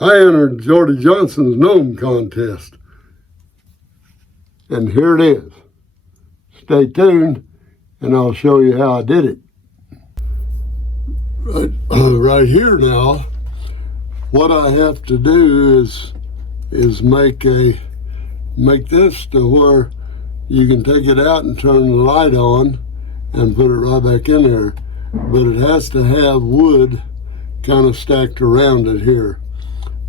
I entered Jordy Johnson's Gnome contest, and here it is. Stay tuned, and I'll show you how I did it. Right here now, what I have to do is make this to where you can take it out and turn the light on and put it right back in there. But it has to have wood kind of stacked around it here.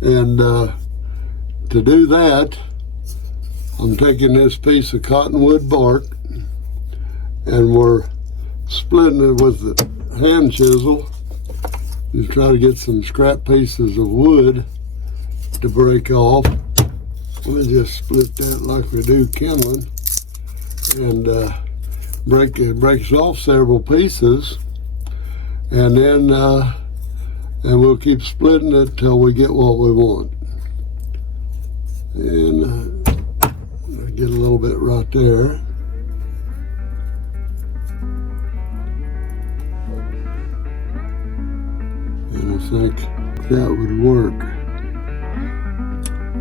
And to do that, I'm taking this piece of cottonwood bark and we're splitting it with the hand chisel to try to get some scrap pieces of wood to break off. We'll just split that like we do kindling, and it breaks off several pieces, and then and we'll keep splitting it till we get what we want. And I get a little bit right there. And I think that would work.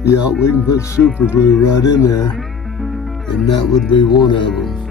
Yeah, we can put super glue right in there, and that would be one of them.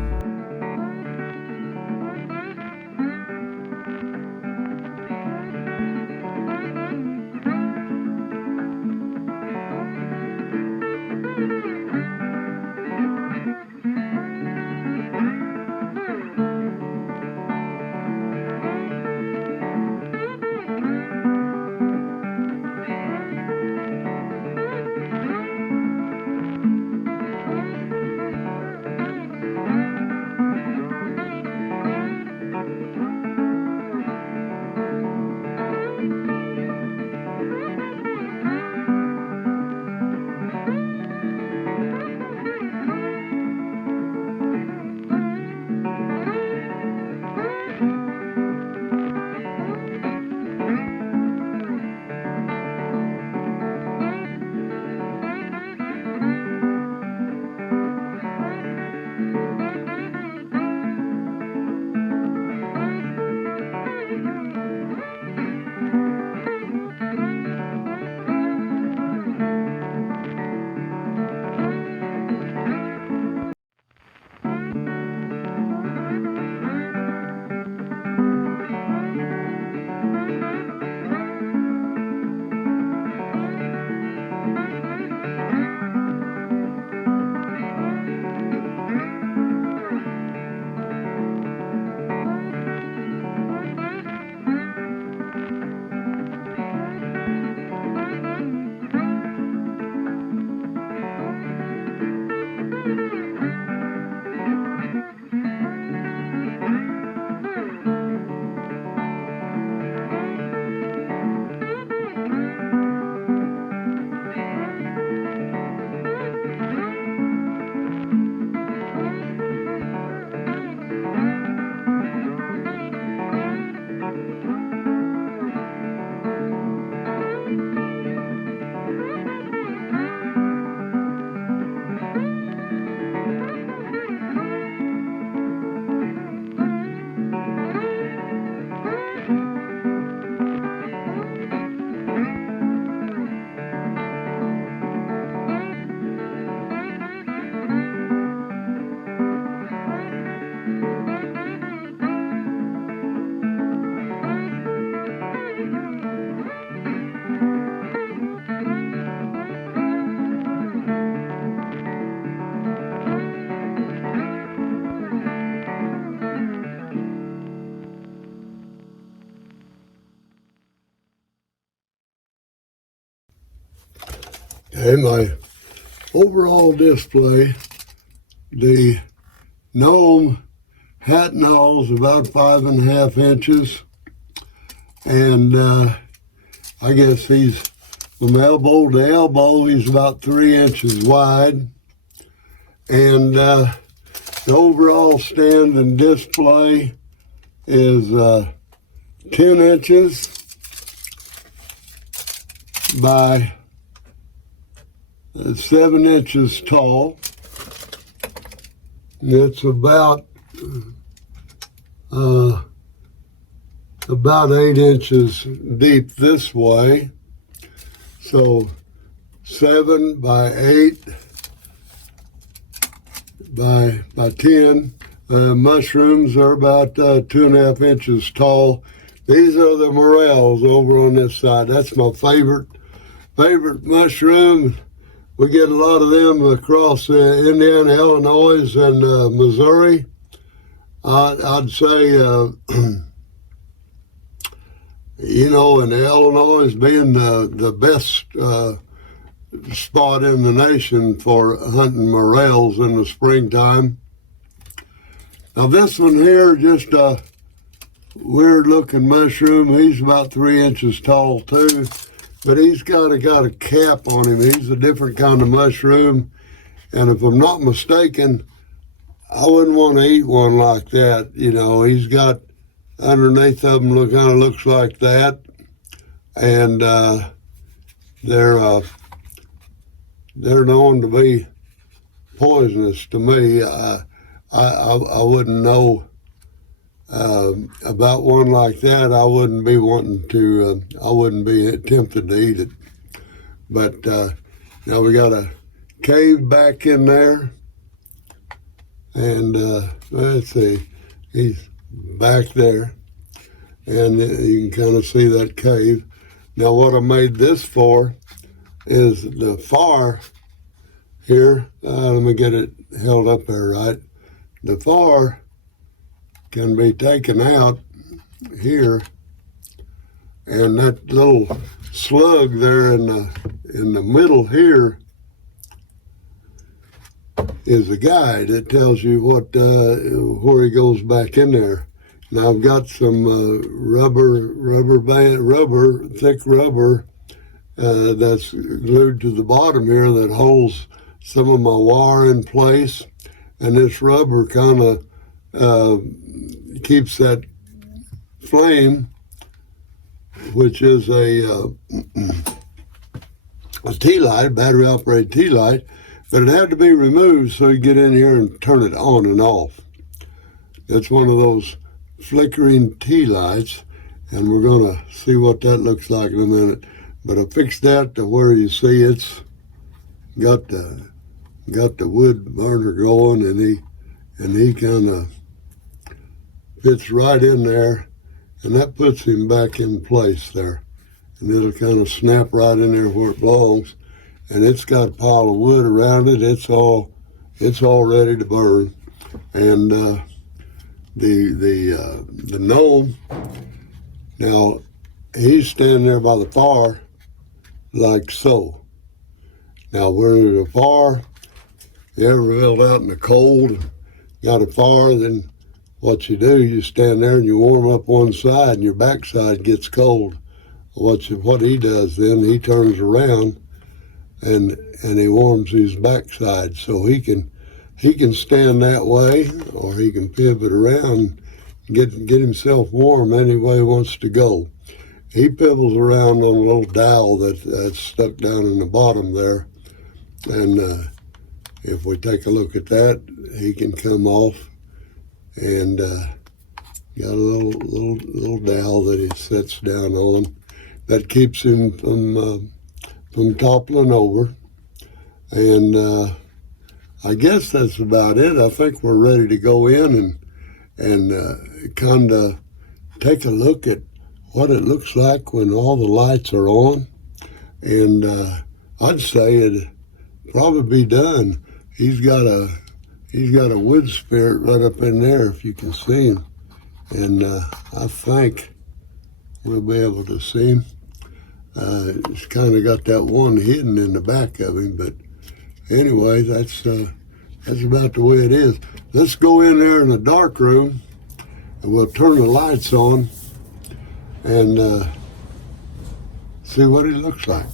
Okay, my overall display, the Gnome hat null is about 5.5 inches, and I guess he's from elbow to elbow, he's about 3 inches wide, and the overall stand and display is 10 inches by 7 inches tall. It's about 8 inches deep this way. So 7 by 8 by 10. Mushrooms are about 2.5 inches tall. These are the morels over on this side. That's my favorite mushroom. We get a lot of them across Indiana, Illinois, and Missouri. I'd say, you know, in Illinois being the best spot in the nation for hunting morels in the springtime. Now this one here, just a weird looking mushroom. He's about 3 inches tall too, but he's got a cap on him. He's a different kind of mushroom, and if I'm not mistaken, I wouldn't want to eat one like that. You know, he's got underneath of them kind of looks like that, and they're known to be poisonous to me. I wouldn't know about one like that. I wouldn't be wanting to. I wouldn't be tempted to eat it. But now we got a cave back in there, and let's see, he's back there, and you can kind of see that cave. Now what I made this for is the far here. Let me get it held up there right. The far can be taken out here, and that little slug there in the middle here is a guide that tells you what where he goes back in there. Now I've got some thick rubber that's glued to the bottom here that holds some of my wire in place, and this rubber kind of keeps that flame, which is a tea light, battery operated tea light, but it had to be removed so you get in here and turn it on and off. It's one of those flickering tea lights, and we're going to see what that looks like in a minute. But I fixed that to where you see it's got the wood burner going, and he kind of fits right in there, and that puts him back in place there, and it'll kind of snap right in there where it belongs. And it's got a pile of wood around it. It's all ready to burn. And the gnome, now he's standing there by the fire like so. Now where there's a fire, you ever held out in the cold, got a fire, then what you do, you stand there and you warm up one side and your backside gets cold. What he does then, he turns around and he warms his backside, so he can stand that way, or he can pivot around and get himself warm any way he wants to go. He pivels around on a little dowel that's stuck down in the bottom there, and if we take a look at that, he can come off, and got a little dowel that he sits down on that keeps him from toppling over. And I guess that's about it. I think we're ready to go in and kind of take a look at what it looks like when all the lights are on. And I'd say it'd probably be done. He's got a wood spirit right up in there, if you can see him. And I think we'll be able to see him. He's kind of got that one hidden in the back of him, but anyway, that's about the way it is. Let's go in there in the dark room, and we'll turn the lights on and see what he looks like.